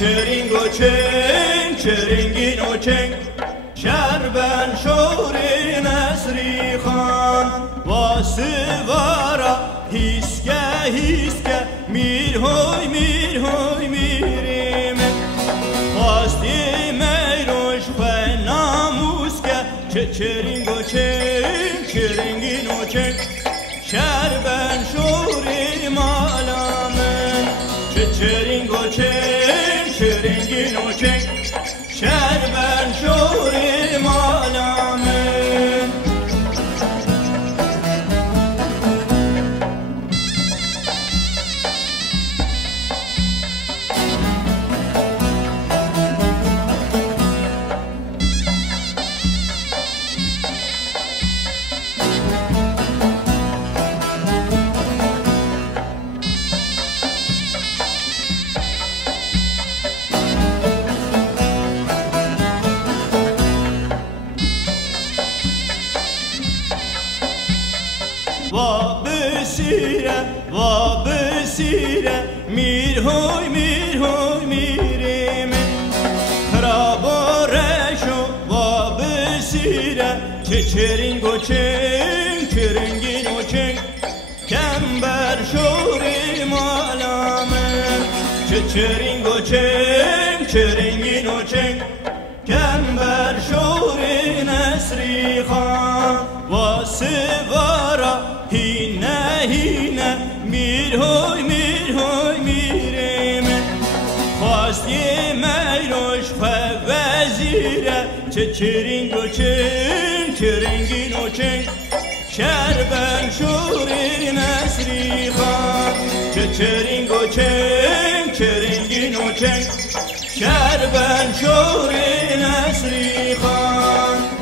چرینگو چنگ چرینگین و چنگ شربن شوری نسری خان واسوارا هیسکه میر هوی میریم خواستی میروش خواه ناموس که چرینگو چنگ چرینگین و چنگ شربن شوری مالامن چرینگو چنگ چرینگین و چنگ شربن شوری مالامن و بسیره میر هوی میریم خراب و رشو و بسیره چرینگو چنگ چرینگین و چنگ کمبر شوری مالامن چرینگو چنگ چرینگین و چنگ کمبر شوری نسری خان و سوارا هینه میر هوی میریم خواستی میروش خواه وزیره چرینگو چنگ چرینگین و چنگ شربن شوری نسری خان چرینگو چنگ چرینگین و چنگ شربن شوری نسری خان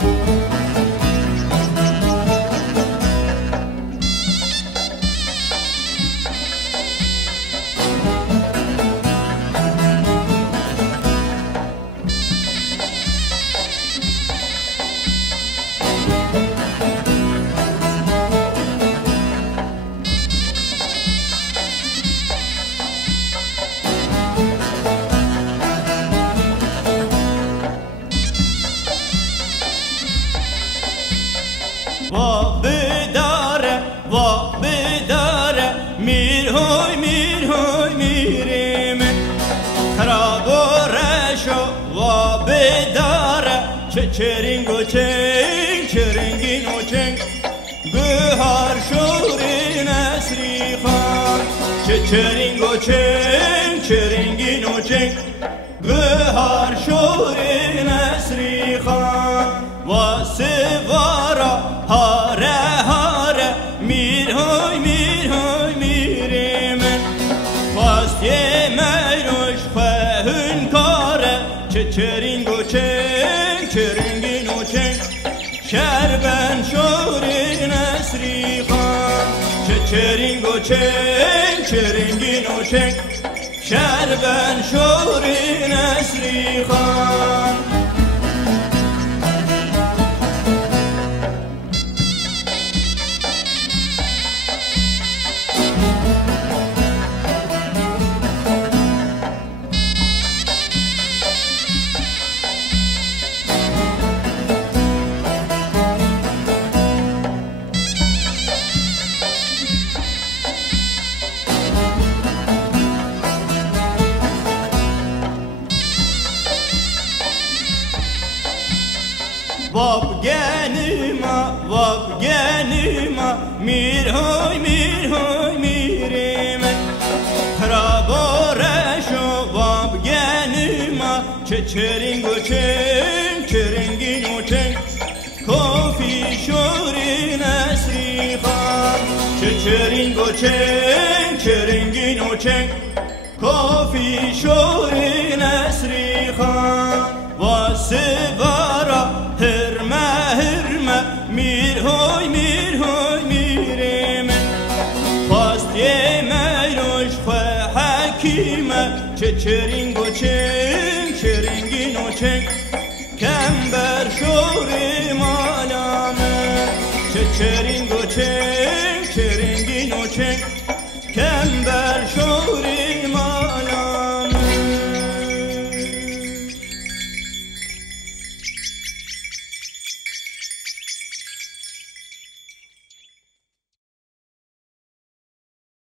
و بداره میر هوی میریم خراب و رشو و بداره چرینگو چنگ چرینگین و چنگ بهار شوری نسری خان چرینگو چنگ چرینگین و چنگ بهار شوری نسری خان و سوارا هاره میر هوی میریم خواستی میروش خواه کاره چرینگو چنگ چرینگین و چنگ شربن شوری نسری خان چرینگو چنگ چرینگین و چنگ شربن شوری نسری خان وابگنیما میر هوی میریم خراب و رشو وابگنیما چرینگو چنگ چرینگین و چنگ کافی شوری نسری خان چرینگو چنگ چرینگین و چنگ کافی شوری نسری خان و سوارا هرمه میر هوی میریم خواستی میروش خواه حکیمه چرینگو چنگ چرینگین و چنگ کمبر شوری مالامه چرینگو چنگ